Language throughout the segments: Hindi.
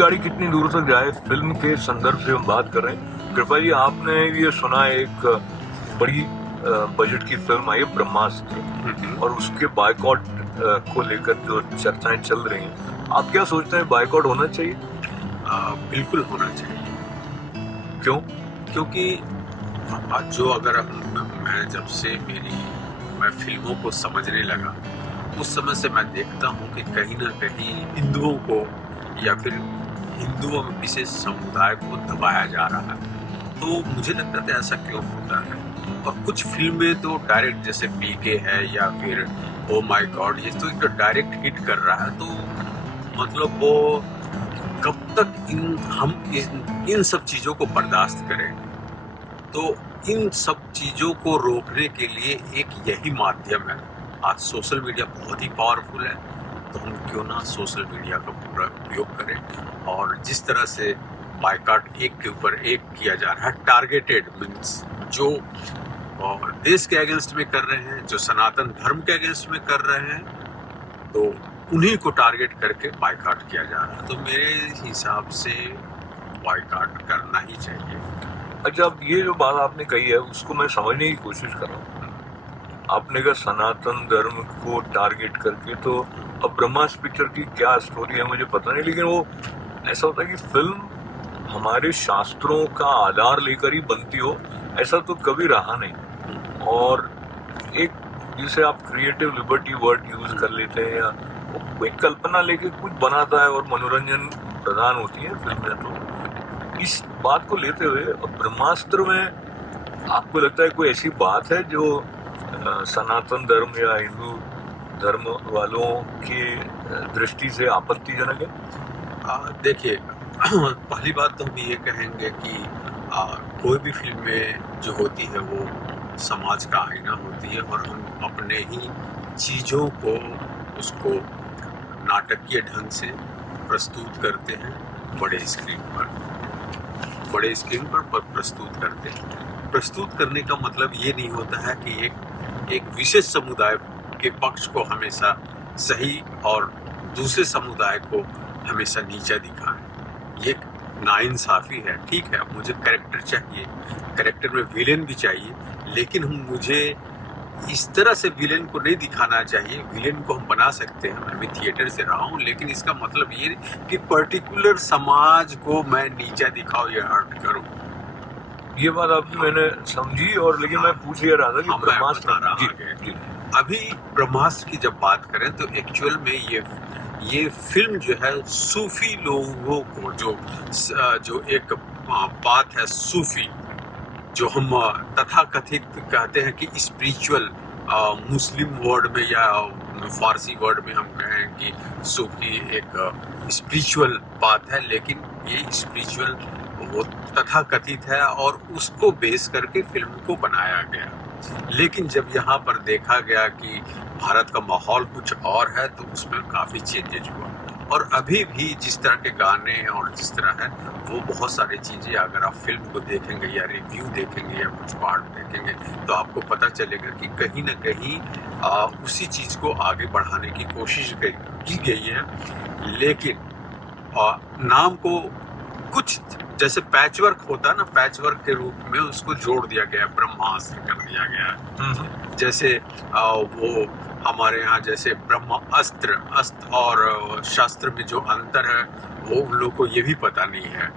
गाड़ी कितनी दूर तक जाए, फिल्म के संदर्भ से हम बात कर रहे हैं। कृपा जी, आपने ये सुना एक बड़ी बजट की फिल्म आई है ब्रह्मास्त्र, और उसके बायकॉट को लेकर जो चर्चाएं चल रही हैं, आप क्या सोचते हैं, बायकॉट होना चाहिए? बिल्कुल होना चाहिए। क्यों? क्योंकि जो अगर मैं जब से मैं फिल्मों को समझने लगा, उस समय से मैं देखता हूँ कि कहीं ना कहीं हिंदुओं को या फिर हिंदुओं में विशेष समुदाय को दबाया जा रहा है। तो मुझे लगता था ऐसा क्यों होता है। और कुछ फिल्में तो डायरेक्ट, जैसे पीके है या फिर ओ माय गॉड, ये तो एक डायरेक्ट हिट कर रहा है। तो मतलब वो कब तक हम इन सब चीज़ों को बर्दाश्त करें। तो इन सब चीज़ों को रोकने के लिए एक यही माध्यम है। आज सोशल मीडिया बहुत ही पावरफुल है, तो हम क्यों ना सोशल मीडिया का पूरा उपयोग करें। और जिस तरह से बायकॉट एक के ऊपर एक किया जा रहा है, टारगेटेड मीन्स जो देश के अगेंस्ट में कर रहे हैं, जो सनातन धर्म के अगेंस्ट में कर रहे हैं, तो उन्हीं को टारगेट करके बायकॉट किया जा रहा है। तो मेरे हिसाब से बायकॉट करना ही चाहिए। अच्छा, अब ये जो बात आपने कही है उसको मैं समझने की कोशिश कर रहा हूँ। आपने कहा सनातन धर्म को टारगेट करके, तो अब ब्रह्मास्त्र पिक्चर की क्या स्टोरी है मुझे पता नहीं, लेकिन वो ऐसा होता है कि फिल्म हमारे शास्त्रों का आधार लेकर ही बनती हो, ऐसा तो कभी रहा नहीं। और एक जिसे आप क्रिएटिव लिबर्टी वर्ड यूज कर लेते हैं, या वो कोई कल्पना लेके कुछ बनाता है और मनोरंजन प्रदान होती है फिल्में, तो इस बात को लेते हुए ब्रह्मास्त्र में आपको लगता है कोई ऐसी बात है जो सनातन धर्म या हिंदू धर्म वालों की दृष्टि से आपत्तिजनक है? देखिए, पहली बात तो हम ये कहेंगे कि कोई भी फिल्में जो होती है वो समाज का आईना होती है, और हम अपने ही चीज़ों को उसको नाटकीय ढंग से प्रस्तुत करते हैं, बड़े स्क्रीन पर प्रस्तुत करते हैं। प्रस्तुत करने का मतलब ये नहीं होता है कि एक विशेष समुदाय के पक्ष को हमेशा सही और दूसरे समुदाय को हमेशा नीचा दिखाएं। ये नाइंसाफ़ी है। ठीक है, मुझे कैरेक्टर चाहिए, कैरेक्टर में विलेन भी चाहिए, लेकिन मुझे इस तरह से विलेन को नहीं दिखाना चाहिए। विलेन को हम बना सकते हैं, मैं भी थिएटर से रहा हूँ, लेकिन इसका मतलब ये कि पर्टिकुलर समाज को मैं नीचा दिखाऊं या हर्ट करूं। ये बात आपकी मैंने समझी, और लेकिन मैं पूछ ये रहा था कि ब्रह्मास्त्र, अभी ब्रह्मास्त्र की जब बात करें तो एक्चुअल में ये फिल्म जो है सूफी लोगों को, जो एक बात है सूफी, जो हम तथाकथित कहते हैं कि स्पिरिचुअल, मुस्लिम वर्ड में या फारसी वर्ड में हम कहें कि सूफी एक स्पिरिचुअल बात है, लेकिन ये स्पिरिचुअल वो तथाकथित है और उसको बेस करके फिल्म को बनाया गया। लेकिन जब यहाँ पर देखा गया कि भारत का माहौल कुछ और है, तो उसमें काफ़ी चेंजेज हुआ। और अभी भी जिस तरह के गाने और जिस तरह है, वो बहुत सारी चीज़ें अगर आप फिल्म को देखेंगे या रिव्यू देखेंगे या कुछ पार्ट देखेंगे, तो आपको पता चलेगा कि कहीं ना कहीं उसी चीज़ को आगे बढ़ाने की कोशिश की गई है। लेकिन नाम को कुछ जैसे पैचवर्क होता है ना, पैचवर्क के रूप में उसको जोड़ दिया गया, ब्रह्मास्त्र कर दिया गया। जैसे वो हमारे यहाँ जैसे ब्रह्मास्त्र, अस्त्र और शास्त्र में जो अंतर है वो उन लोगों को ये भी पता नहीं है।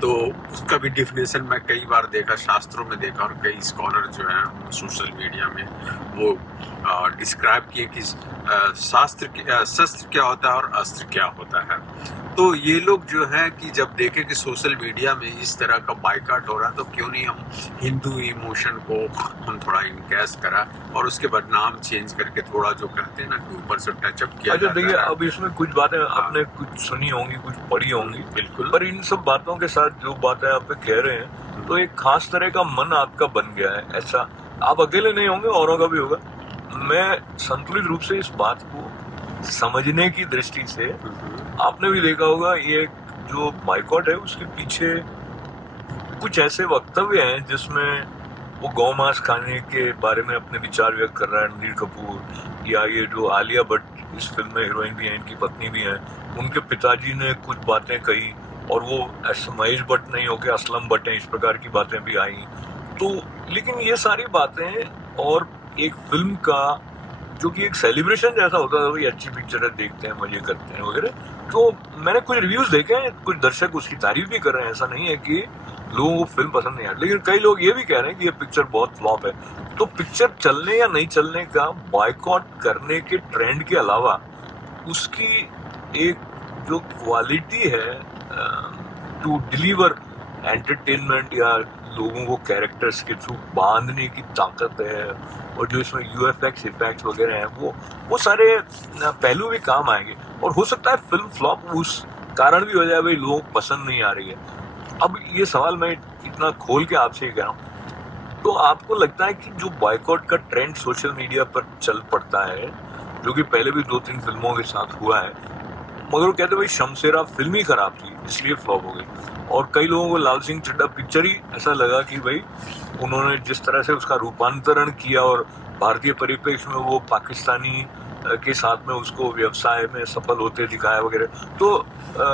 तो उसका भी डिफिनेशन मैं कई बार देखा, शास्त्रों में देखा, और कई स्कॉलर जो हैं सोशल मीडिया में वो डिस्क्राइब किए कि शस्त्र क्या होता है और अस्त्र क्या होता है। तो ये लोग जो है कि जब देखे कि सोशल मीडिया में इस तरह का बायकॉट हो रहा, तो क्यों नहीं हम हिंदू इमोशन को हम थोड़ा इनकैश करा और उसके बाद नाम चेंज करके थोड़ा जो कहते हैं ना कि ऊपर से टचअप किया जाता है। देखिए, अब इसमें कुछ बातें आपने कुछ सुनी होंगी, कुछ पढ़ी होंगी, बिल्कुल, पर इन सब बातों के साथ जो बातें आप कह रहे हैं, तो एक खास तरह का मन आपका बन गया है। ऐसा आप अकेले नहीं होंगे, औरों का भी होगा। मैं संतुलित रूप से इस बात को समझने की दृष्टि से, आपने भी देखा होगा, ये जो बायकॉट है उसके पीछे कुछ ऐसे वक्तव्य हैं जिसमें वो गौ मांस खाने के बारे में अपने विचार व्यक्त कर रहा है रणबीर कपूर, या ये जो आलिया भट्ट इस फिल्म में हीरोइन भी है, इनकी पत्नी भी है, उनके पिताजी ने कुछ बातें कही और वो महेश भट्ट नहीं होके असलम भट्ट हैं, इस प्रकार की बातें भी आई। तो लेकिन ये सारी बातें और एक फिल्म का जो कि एक सेलिब्रेशन जैसा होता था, भाई अच्छी पिक्चर है, देखते हैं, मजे करते हैं वगैरह। तो मैंने कुछ रिव्यूज देखे हैं, कुछ दर्शक उसकी तारीफ भी कर रहे हैं, ऐसा नहीं है कि लोगों को फिल्म पसंद नहीं आती, लेकिन कई लोग ये भी कह रहे हैं कि ये पिक्चर बहुत फ्लॉप है। तो पिक्चर चलने या नहीं चलने का बॉयकॉट करने के ट्रेंड के अलावा उसकी एक जो क्वालिटी है टू डिलीवर एंटरटेनमेंट या लोगों को कैरेक्टर्स के थ्रू बांधने की ताकत है, और जो इसमें यूएफएक्स इफेक्ट्स वगैरह हैं वो सारे पहलू भी काम आएंगे। और हो सकता है फिल्म फ्लॉप उस कारण भी हो जाए, भाई लोगों को पसंद नहीं आ रही है। अब ये सवाल मैं इतना खोल के आपसे ही कह रहा हूँ, तो आपको लगता है कि जो बॉयकॉट का ट्रेंड सोशल मीडिया पर चल पड़ता है, जो कि पहले भी 2-3 फिल्मों के साथ हुआ है, मगर वो कहते भाई शमशेरा फिल्म ही खराब थी इसलिए फ्लॉप हो गई। और कई लोगों को लाल सिंह चड्ढा पिक्चर ही ऐसा लगा कि भाई उन्होंने जिस तरह से उसका रूपांतरण किया और भारतीय परिप्रेक्ष्य में वो पाकिस्तानी के साथ में उसको व्यवसाय में सफल होते दिखाया वगैरह, तो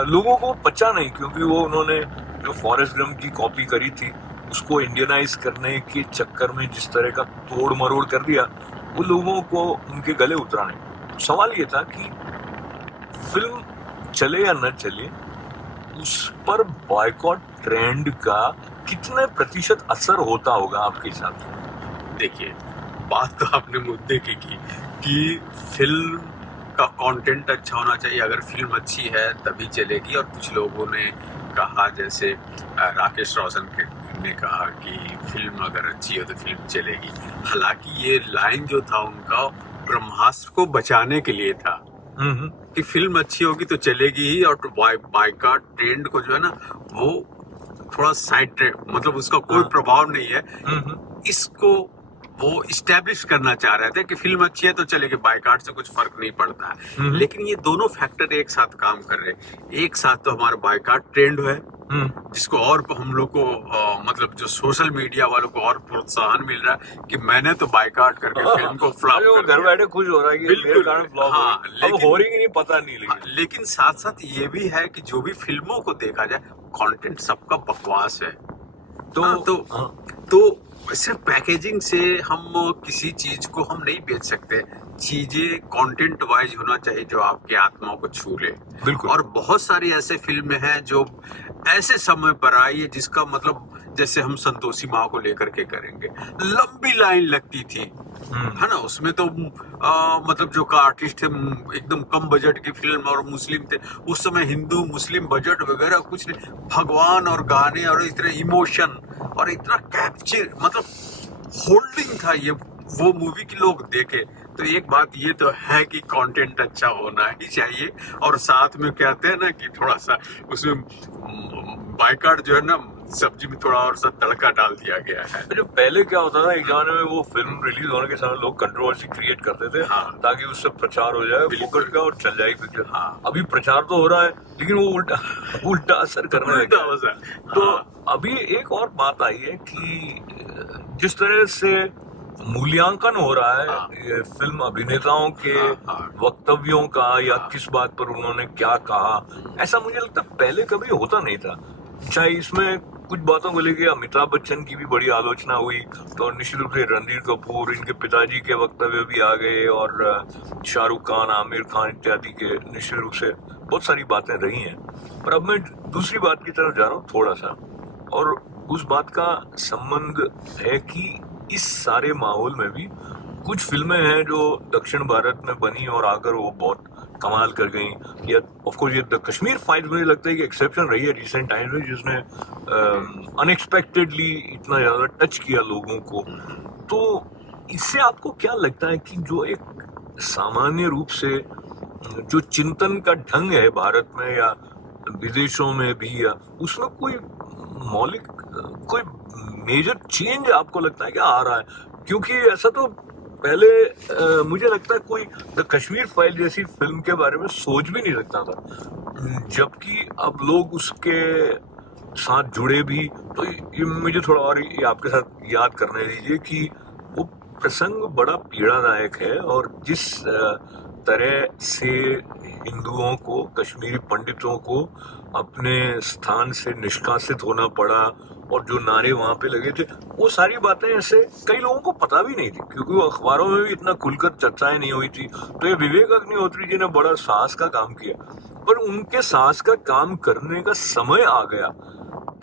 लोगों को पचा नहीं, क्योंकि वो उन्होंने जो फॉरेस्ट गंप की कॉपी करी थी उसको इंडियनाइज करने के चक्कर में जिस तरह का तोड़ मरोड़ कर दिया, वो लोगों को उनके गले उतरा नहीं। सवाल ये था कि फिल्म चले या न चले, उस पर बॉयकॉट ट्रेंड का कितने प्रतिशत असर होता होगा आपके हिसाब से? देखिए, बात तो आपने मुद्दे की कि फिल्म का कंटेंट अच्छा होना चाहिए, अगर फिल्म अच्छी है तभी चलेगी। और कुछ लोगों ने कहा, जैसे राकेश रोशन ने कहा कि फिल्म अगर अच्छी हो तो फिल्म चलेगी। हालांकि ये लाइन जो था उनका ब्रह्मास्त्र को बचाने के लिए था कि फिल्म अच्छी होगी तो चलेगी ही, और बायकॉट ट्रेंड को जो है ना वो थोड़ा साइड ट्रेंड, मतलब उसका कोई प्रभाव नहीं है। इसको वो इस्टेब्लिश करना चाह रहे थे कि फिल्म अच्छी है तो चलेगी, बायकॉट से कुछ फर्क नहीं पड़ता है। लेकिन ये दोनों फैक्टर एक साथ काम कर रहे हैं। एक साथ तो हमारा बायकॉट ट्रेंड है जिसको और हम लोग को मतलब जो सोशल मीडिया वालों को और प्रोत्साहन मिल रहा है कि मैंने तो बायकॉट करके फिल्म को फ्लॉप कर दिया। घर बैठे खुश हो रहा है कि बिल्कुल कारण फ्लॉप हाँ, लेकिन हो रही कि नहीं पता नहीं, लेकिन साथ साथ ये भी है कि जो भी फिल्मों को देखा जाए कंटेंट सबका बकवास है। तो सिर्फ पैकेजिंग से हम किसी चीज को हम नहीं बेच सकते। चीजें कंटेंट वाइज होना चाहिए जो आपकी आत्मा को छू ले। बिल्कुल। और बहुत सारी ऐसे फिल्में हैं जो ऐसे समय पर आई है जिसका मतलब, जैसे हम संतोषी माँ को लेकर के करेंगे, लंबी लाइन लगती थी, है ना। उसमें तो मतलब जो का आर्टिस्ट थे एकदम कम बजट की फिल्म और मुस्लिम थे उस समय, हिंदू मुस्लिम बजट वगैरह कुछ नहीं, भगवान और गाने और इतना इमोशन और इतना कैप्चर, मतलब होल्डिंग था ये वो मूवी की लोग देखे। तो एक बात ये तो है कि कंटेंट अच्छा होना ही चाहिए, और साथ में कहते हैं ना कि थोड़ा सा उसमें बायकॉट जो है ना सब्जी में थोड़ा और सा तड़का डाल दिया गया है। जो पहले क्या होता था, एक जमाने में वो फिल्म रिलीज होने के समय लोग कंट्रोवर्सी क्रिएट करते थे ताकि उससे प्रचार हो जाए फोकट का और चल जाए पिक्चर। अभी प्रचार तो हो रहा है लेकिन वो उल्टा असर करने लगा। तो अभी एक और बात आई है कि जिस तरह से मूल्यांकन हो रहा है ये फिल्म अभिनेताओं के वक्तव्यों का या किस बात पर उन्होंने क्या कहा, ऐसा मुझे लगता है पहले कभी होता नहीं था। चाहे इसमें कुछ बातों को लेके अमिताभ बच्चन की भी बड़ी आलोचना हुई, तो निश्चित रूप से रणधीर कपूर, इनके पिताजी के वक्तव्य भी आ गए, और शाहरुख खान, आमिर खान इत्यादि के निश्चित रूप से बहुत सारी बातें रही हैं। पर अब मैं दूसरी बात की तरफ जा रहा हूँ थोड़ा सा, और उस बात का संबंध है कि इस सारे माहौल में भी कुछ फिल्में हैं जो दक्षिण भारत में बनी और आकर वो बहुत कमाल कर गई। या ऑफ कोर्स ये द कश्मीर फाइल्स मुझे लगता है कि एक्सेप्शन रही है रिसेंट टाइम्स में, जिसने अनएक्सपेक्टेडली इतना ज्यादा टच किया लोगों को। तो इससे आपको क्या लगता है कि जो एक सामान्य रूप से जो चिंतन का ढंग है भारत में या विदेशों में भी, या उसमें कोई मौलिक कोई मेजर चेंज आपको लगता है क्या आ रहा है? क्योंकि ऐसा तो पहले मुझे लगता है कोई द कश्मीर फाइल जैसी फिल्म के बारे में सोच भी नहीं सकता था, जबकि अब लोग उसके साथ जुड़े भी। तो ये मुझे थोड़ा और ये आपके साथ याद करने दीजिए कि वो प्रसंग बड़ा पीड़ादायक है, और जिस तरह से हिंदुओं को, कश्मीरी पंडितों को अपने स्थान से निष्कासित होना पड़ा, और जो नारे वहां पे लगे थे, वो सारी बातें ऐसे कई लोगों को पता भी नहीं थी, क्योंकि वो अखबारों में भी इतना खुलकर चर्चाएं नहीं हुई थी। तो ये विवेक अग्निहोत्री जी ने बड़ा साहस का काम किया, पर उनके साहस का काम करने का समय आ गया,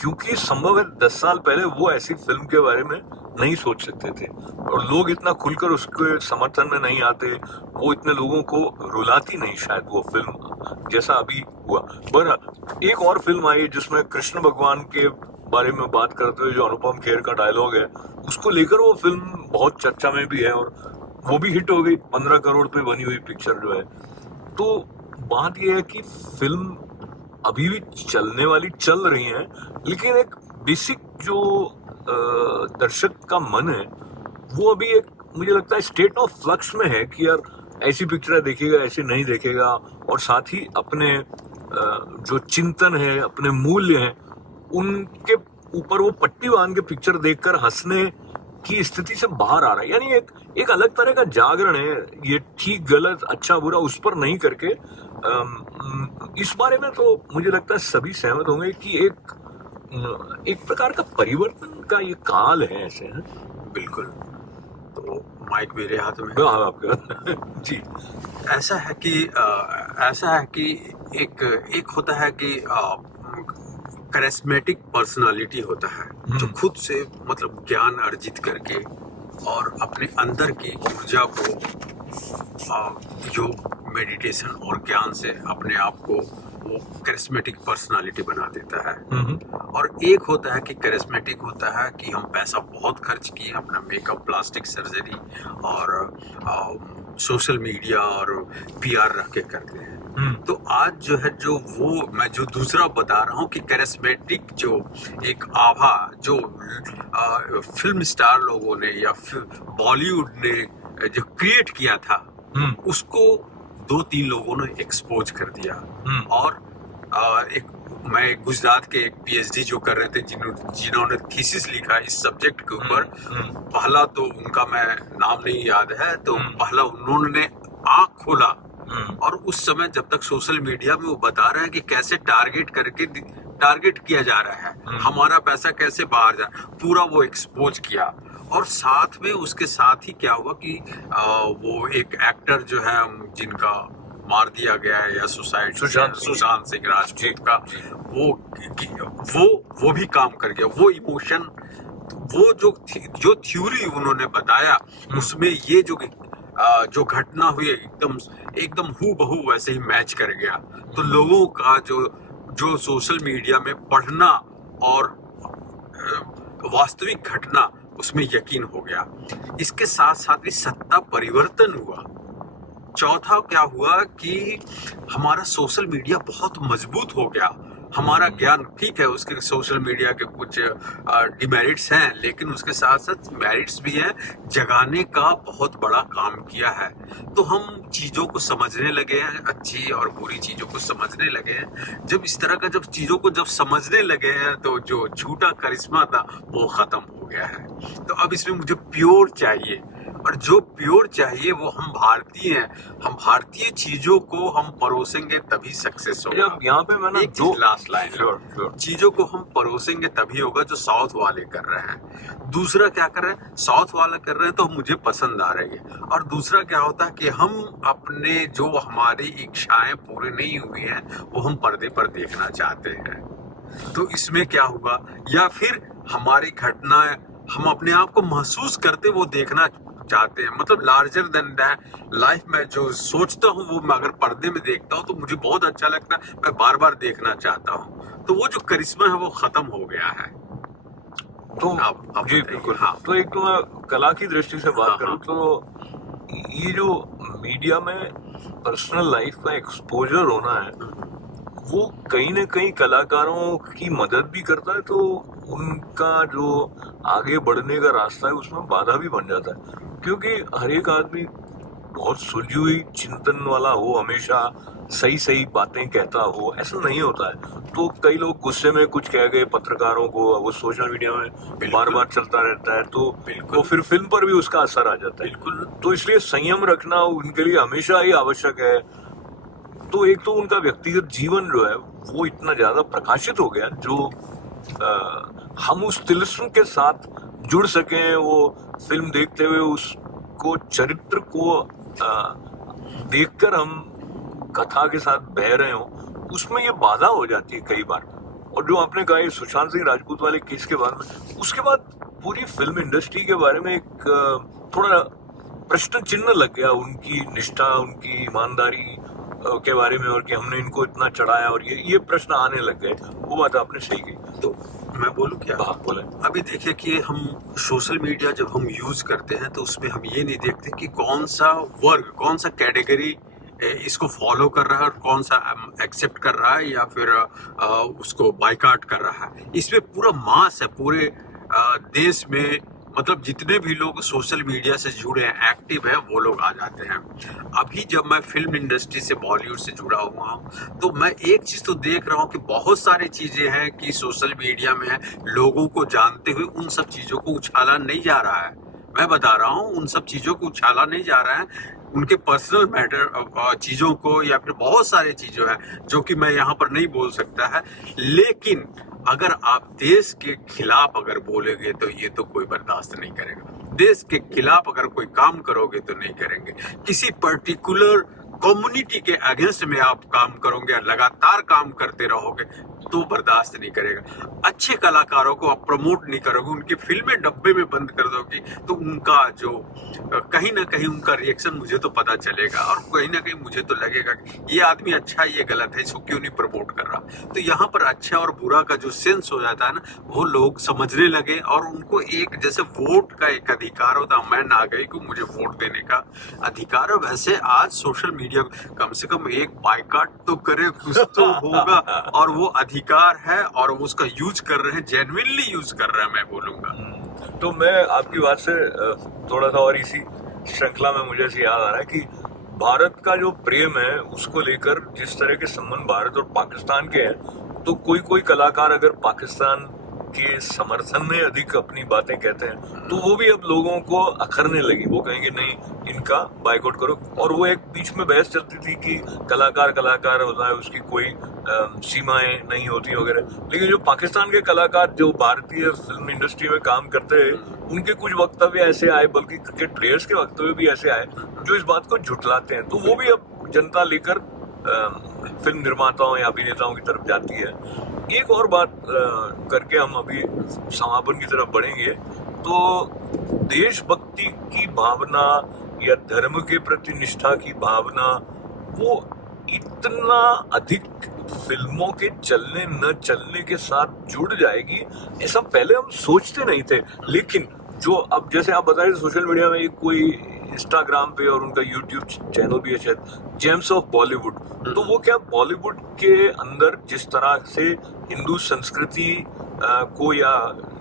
क्योंकि संभव है 10 साल पहले वो ऐसी फिल्म के बारे में नहीं सोच सकते थे, और लोग इतना खुलकर उसके समर्थन में नहीं आते, वो इतने लोगों को रुलाती नहीं शायद वो फिल्म जैसा अभी हुआ। पर एक और फिल्म आई जिसमें कृष्ण भगवान के बारे में बात करते हुए जो अनुपम खेर का डायलॉग है, उसको लेकर वो फिल्म बहुत चर्चा में भी है, और वो भी हिट हो गई, 15 करोड़ पे बनी हुई पिक्चर जो है। तो बात यह है कि फिल्म अभी भी चलने वाली चल रही है, लेकिन एक बेसिक जो दर्शक का मन है वो अभी एक, मुझे लगता है, स्टेट ऑफ फ्लक्स में है कि यार ऐसी पिक्चर देखेगा, ऐसी नहीं देखेगा, और साथ ही अपने जो चिंतन है, अपने मूल्य हैं, उनके ऊपर वो पट्टी बांध के पिक्चर देखकर हंसने की स्थिति से बाहर आ रहा है। यानी एक अलग तरह का जागरण है, ये ठीक गलत अच्छा बुरा उस पर नहीं करके, इस बारे में तो मुझे लगता है सभी सहमत होंगे कि एक प्रकार का परिवर्तन का ये काल है ऐसे है। बिल्कुल। तो माइक मेरे हाथ में हाँ, आपके जी। ऐसा है कि एक होता है कि करिस्मेटिक पर्सनालिटी होता है जो खुद से मतलब ज्ञान अर्जित करके और अपने अंदर की ऊर्जा को योग, मेडिटेशन और ज्ञान से अपने आप को वो करिस्मेटिक पर्सनालिटी बना देता है। और एक होता है कि करिस्मेटिक होता है कि हम पैसा बहुत खर्च किए अपना मेकअप, प्लास्टिक सर्जरी और सोशल मीडिया और पीआर रख के करते हैं। तो आज जो है जो वो मैं जो दूसरा बता रहा हूँ कि करिस्मेटिक जो एक आभा जो फिल्म स्टार लोगों ने या बॉलीवुड ने जो क्रिएट किया था, उसको 2-3 लोगों ने एक्सपोज कर दिया। और मैं गुजरात के एक पीएचडी जो कर रहे थे जिन्होंने थीसिस लिखा इस सब्जेक्ट के ऊपर, पहला तो उनका मैं नाम नहीं याद है, तो पहला उन्होंने आँख खोला, और उस समय जब तक सोशल मीडिया में वो बता रहे हैं कि कैसे टारगेट किया जा रहा है, हमारा पैसा कैसे बाहर जा रहा है, पूरा वो एक्सपोज किया। और साथ में उसके साथ ही क्या हुआ कि वो एक एक्टर जो है जिनका मार दिया गया है या सुशांत सिंह राजपूत का, वो भी काम कर गया। वो इमोशन, वो जो थ्योरी उन्होंने बताया, उसमें ये जो घटना हुई एकदम हूबहू वैसे ही मैच कर गया। तो लोगों का जो सोशल मीडिया में पढ़ना और वास्तविक घटना उसमें यकीन हो गया। इसके साथ साथ ही सत्ता परिवर्तन हुआ। चौथा क्या हुआ कि हमारा सोशल मीडिया बहुत मजबूत हो गया। हमारा ज्ञान, ठीक है, उसके सोशल मीडिया के कुछ डिमेरिट्स हैं, लेकिन उसके साथ साथ मेरिट्स भी हैं। जगाने का बहुत बड़ा काम किया है। तो हम चीजों को समझने लगे हैं, अच्छी और बुरी चीजों को समझने लगे हैं। जब इस तरह का चीजों को समझने लगे हैं, तो जो झूठा करिश्मा था वो खत्म हो गया है। तो अब इसमें मुझे प्योर चाहिए, और जो प्योर चाहिए वो हम भारतीय हैं। हम भारतीय चीजों को हम परोसेंगे तभी सक्सेस होगा। यहाँ पे मैं एक चीज लास्ट लाइन, चीजों को हम परोसेंगे तभी होगा जो साउथ वाले कर रहे हैं। दूसरा क्या कर रहे हैं, साउथ वाले कर रहे हैं तो मुझे पसंद आ रही है। और दूसरा क्या होता है कि हम अपने जो हमारी इच्छाएं पूरी नहीं हुई हैं वो हम पर्दे पर देखना चाहते हैं। तो इसमें क्या हुआ, या फिर हमारी घटनाएं हम अपने आप को महसूस करते वो देखना चाहते हैं। मतलब लार्जर देन लाइफ में जो सोचता हूँ वो मैं अगर पर्दे में देखता हूँ तो मुझे बहुत अच्छा लगता है, मैं बार बार देखना चाहता हूँ। तो वो जो करिश्मा है वो खत्म हो गया है। तो आप जी बिल्कुल। हाँ, तो एक तो मैं कला की दृष्टि से बात करूँ तो ये जो मीडिया में पर्सनल लाइफ का एक्सपोजर होना है वो कहीं ना कहीं कलाकारों की मदद भी करता है, तो उनका जो आगे बढ़ने का रास्ता है उसमें बाधा भी बन जाता है। क्योंकि हर एक आदमी बहुत सुलझी हुई चिंतन वाला हो, हमेशा सही सही बातें कहता हो, ऐसा नहीं होता है। तो कई लोग गुस्से में कुछ कह गए पत्रकारों को, वो सोशल मीडिया में बार बार चलता रहता है, तो फिर फिल्म पर भी उसका असर आ जाता है। बिल्कुल। तो इसलिए संयम रखना उनके लिए हमेशा ही आवश्यक है। तो एक तो उनका व्यक्तिगत जीवन जो है वो इतना ज्यादा प्रकाशित हो गया, जो हम उस तिलिस्म के साथ जुड़ सकें, वो फिल्म देखते हुए उसको चरित्र को देखकर हम कथा के साथ बह रहे हो, उसमें ये बाधा हो जाती है कई बार। और जो आपने कहा सुशांत सिंह राजपूत वाले केस के बारे में, उसके बाद पूरी फिल्म इंडस्ट्री के बारे में एक थोड़ा प्रश्न चिन्ह लग गया, उनकी निष्ठा, उनकी ईमानदारी के बारे में, और कि हमने इनको इतना चढ़ाया, और ये प्रश्न आने लग गए। वो बात आपने सही की। तो मैं बोलूं क्या? आप बोले। अभी देखिए कि हम सोशल मीडिया जब हम यूज करते हैं तो उसमें हम ये नहीं देखते कि कौन सा वर्ग, कौन सा कैटेगरी इसको फॉलो कर रहा है और कौन सा एक्सेप्ट कर रहा है या फिर उसको बायकॉट कर रहा है। इसमें पूरा मास है, पूरे देश में, मतलब जितने भी लोग सोशल मीडिया से जुड़े हैं, एक्टिव हैं, वो लोग आ जाते हैं। अभी जब मैं फिल्म इंडस्ट्री से, बॉलीवुड से जुड़ा हुआ हूँ, तो मैं एक चीज तो देख रहा हूँ कि बहुत सारी चीजें हैं कि सोशल मीडिया में लोगों को जानते हुए उन सब चीजों को उछाला नहीं जा रहा है। मैं बता रहा हूँ, उन सब चीजों को उछाला नहीं जा रहा है, उनके पर्सनल मैटर चीजों को, या फिर बहुत सारी चीजों हैं जो कि मैं यहाँ पर नहीं बोल सकता है। लेकिन अगर आप देश के खिलाफ अगर बोलेंगे तो ये तो कोई बर्दाश्त नहीं करेगा। देश के खिलाफ अगर कोई काम करोगे तो नहीं करेंगे। किसी पर्टिकुलर कम्युनिटी के अगेंस्ट में आप काम करोगे, लगातार काम करते रहोगे, तो बर्दाश्त नहीं करेगा। अच्छे कलाकारों को आप प्रमोट नहीं करोगे, उनकी फिल्में डब्बे में बंद कर दोगे, तो उनका जो कहीं ना कहीं उनका रिएक्शन मुझे तो पता चलेगा, और कहीं ना कहीं मुझे तो लगेगा कि ये आदमी अच्छा है, ये गलत है, इसको क्यों नहीं प्रमोट कर रहा। तो यहाँ पर अच्छा और बुरा का जो सेंस हो जाता है ना, वो लोग समझने लगे, और उनको एक जैसे वोट का एक अधिकार होता, मैं ना गई को मुझे वोट देने का अधिकार है, वैसे आज सोशल मीडिया कम से कम एक बायकॉट तो करे, कुछ तो होगा, और वो अधिकार है और उसका यूज कर रहे हैं, जेन्युइनली यूज कर रहे हैं, मैं बोलूंगा। तो मैं आपकी बात से थोड़ा सा और इसी श्रृंखला में मुझे ऐसे याद आ रहा है कि भारत का जो प्रेम है उसको लेकर जिस तरह के संबंध भारत और पाकिस्तान के हैं, तो कोई कलाकार अगर पाकिस्तान के समर्थन में अधिक अपनी बातें कहते हैं तो वो भी अब लोगों को अखरने लगी। वो कहेंगे नहीं, इनका बायकॉट करो। और वो एक बीच में बहस चलती थी कि कलाकार होता है, उसकी कोई सीमाएं नहीं होती वगैरह। लेकिन जो पाकिस्तान के कलाकार जो भारतीय फिल्म इंडस्ट्री में काम करते हैं, उनके कुछ वक्तव्य ऐसे आए, बल्कि क्रिकेट प्लेयर्स के वक्तव्य भी ऐसे आए जो इस बात को झुठलाते हैं। तो वो भी अब जनता लेकर फिल्म निर्माताओं या अभिनेताओं की तरफ जाती है। एक और बात करके हम अभी समापन की तरफ बढ़ेंगे। तो देशभक्ति की भावना या धर्म के प्रति निष्ठा की भावना वो इतना अधिक फिल्मों के चलने न चलने के साथ जुड़ जाएगी, ऐसा पहले हम सोचते नहीं थे। लेकिन जो अब जैसे आप बता रहे सोशल मीडिया में कोई इंस्टाग्राम पे और उनका यूट्यूब चैनल भी है शायद, जेम्स ऑफ बॉलीवुड, तो वो क्या बॉलीवुड के अंदर जिस तरह से हिंदू संस्कृति को या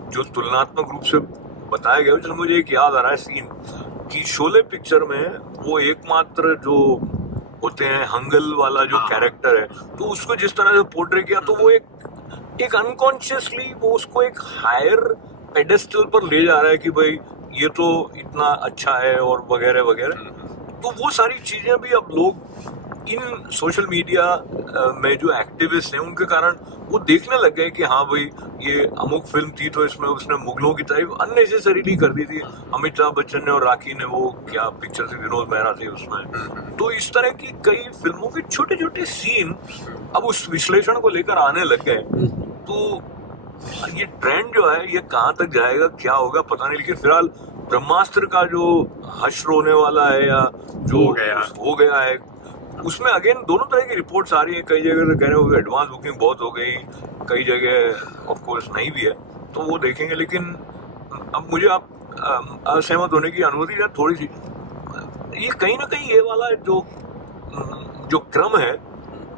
जो तुलनात्मक रूप से बताया गया, जिसमें मुझे एक याद आ रहा है सीन कि शोले पिक्चर में वो एकमात्र जो होते हैं हंगल वाला जो कैरेक्टर है, तो उसको जिस तरह से पोर्ट्रे किया, तो वो एक अनकॉन्शियसली वो उसको एक हायर पेडेस्टल पर ले जा रहा है कि भाई ये तो इतना अच्छा है और वगैरह वगैरह। तो वो सारी चीजें भी अब लोग इन सोशल मीडिया में जो एक्टिविस्ट हैं उनके कारण वो देखने लग गए कि हाँ भाई ये अमुक फिल्म थी तो इसमें उसने मुगलों की तारीफ अननेसेसरीली कर दी थी। अमिताभ बच्चन ने और राखी ने वो क्या पिक्चर थी, विनोद मेहरा थे उसमें। तो इस तरह की कई फिल्मों के छोटे छोटे सीन अब उस विश्लेषण को लेकर आने लग गए। तो ये ट्रेंड जो है ये कहाँ तक जाएगा, क्या होगा पता नहीं। लेकिन फिलहाल ब्रह्मास्त्र का जो हश्र होने वाला है या जो हो गया है, उसमें अगेन दोनों तरह की रिपोर्ट्स आ रही है। कई जगह से कह रहे हो एडवांस बुकिंग बहुत हो गई, कई जगह ऑफ कोर्स नहीं भी है, तो वो देखेंगे। लेकिन अब मुझे आप असहमत होने की अनुमति है थोड़ी सी। ये कहीं ना कहीं ये वाला जो क्रम है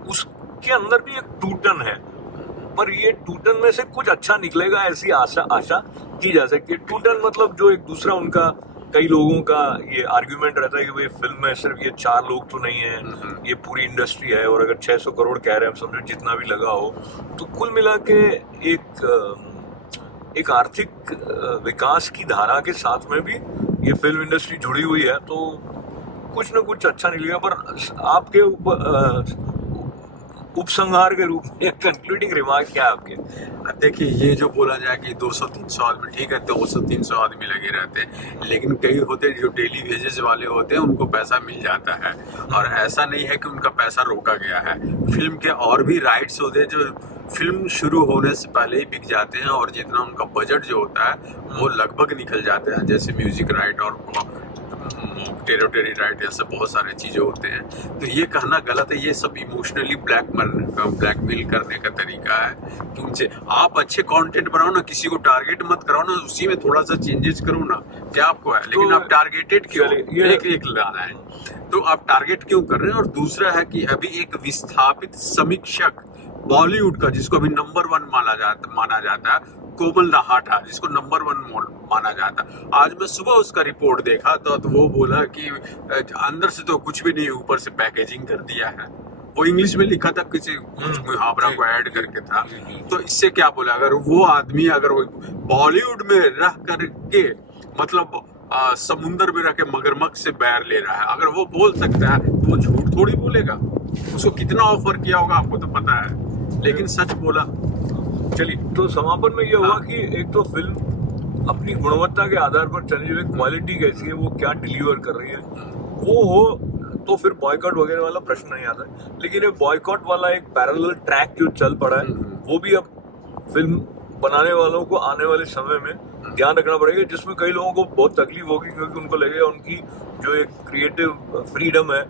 उसके अंदर भी एक टूटन है, पर ये टूटन में से कुछ अच्छा निकलेगा ऐसी आशा की जा सकती है। टूटन मतलब जो एक दूसरा उनका कई लोगों का ये आर्ग्यूमेंट रहता है कि भाई फिल्म में सिर्फ ये 4 लोग तो नहीं है, ये पूरी इंडस्ट्री है, और अगर 600 करोड़ कह रहे हैं, हम समझो जितना भी लगा हो, तो कुल मिला के एक आर्थिक विकास की धारा के साथ में भी ये फिल्म इंडस्ट्री जुड़ी हुई है, तो कुछ ना कुछ अच्छा निकलेगा। पर आपके उपसंहार के रूप में कंक्लूडिंग रिमार्क क्या है आपके? देखिए, ये जो बोला जाए कि 200-300 आदमी, ठीक है, 200-300 आदमी लगे रहते हैं, लेकिन कई होते हैं जो डेली वेजेस वाले होते हैं, उनको पैसा मिल जाता है, और ऐसा नहीं है कि उनका पैसा रोका गया है। फिल्म के और भी राइट्स होते हैं जो फिल्म शुरू होने से पहले ही बिक जाते हैं, और जितना उनका बजट जो होता है वो लगभग निकल जाते हैं, जैसे म्यूजिक राइट और टेरिटरी राइट, ऐसे बहुत सारे चीजें होते हैं। तो ये कहना गलत है, ये सब इमोशनली ब्लैकमेल करने का तरीका है कि उनसे आप अच्छे कंटेंट बनाओ ना, किसी को टारगेट मत कराओ ना, उसी में थोड़ा सा चेंजेस करो ना, क्या आपको है, लेकिन तो आप टारगेटेड क्यों, ये एक लाना है, तो आप टारगेट क्यों कर रहे हैं। और दूसरा है कि अभी एक विस्थापित समीक्षक बॉलीवुड का, जिसको अभी नंबर 1 माना जाता है, कोमल नहाटा, जिसको नंबर 1 माना जाता, आज मैं सुबह उसका रिपोर्ट देखा तो वो बोला कि अंदर से तो कुछ भी नहीं, ऊपर से पैकेजिंग कर दिया है। वो इंग्लिश में लिखा था, किसी कुछ मुहावरा को ऐड करके था। तो इससे क्या बोला, अगर वो आदमी अगर वो बॉलीवुड में रह करके मतलब समुंदर में रह के मगरमच्छ से बैर ले रहा है, अगर वो बोल सकता है तो वो झूठ थोड़ी बोलेगा। उसको कितना ऑफर किया होगा आपको तो पता है, लेकिन सच बोला। चलिए, तो समापन में ये हुआ कि एक तो फिल्म अपनी गुणवत्ता के आधार पर चलने जो क्वालिटी कैसी है, वो क्या डिलीवर कर रही है, वो हो तो फिर बॉयकॉट वगैरह वाला प्रश्न नहीं आता है। लेकिन ये बॉयकॉट वाला एक पैरेलल ट्रैक जो चल पड़ा है, वो भी अब फिल्म बनाने वालों को आने वाले समय में ध्यान रखना पड़ेगा, जिसमें कई लोगों को बहुत तकलीफ होगी, क्योंकि उनको लगेगा उनकी जो एक क्रिएटिव फ्रीडम है,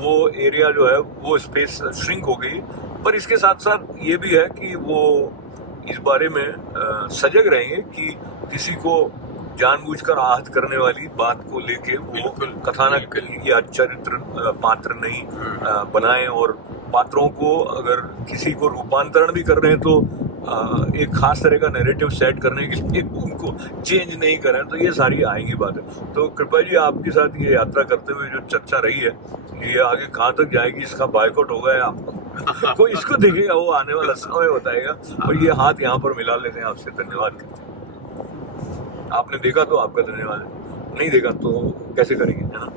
वो एरिया जो है, वो स्पेस श्रिंक हो गई। पर इसके साथ साथ ये भी है कि वो इस बारे में सजग रहेंगे कि किसी को जानबूझकर आहत करने वाली बात को लेके वो कथानक या चरित्र पात्र नहीं बनाएं, और पात्रों को अगर किसी को रूपांतरण भी कर रहे हैं तो एक खास तरह का नैरेटिव सेट करने के लिए उनको चेंज नहीं करें। तो ये सारी आएंगी बातें। तो कृपा जी, आपके साथ ये यात्रा करते हुए जो चर्चा रही है, ये आगे कहाँ तक जाएगी, इसका बायकॉट होगा या कोई इसको देखेगा, वो आने वाला समय बताएगा। और ये हाथ यहाँ पर मिला लेते हैं, आपसे धन्यवाद करते हैं। आपने देखा तो आपका धन्यवाद है, नहीं देखा तो कैसे करेंगे, है ना।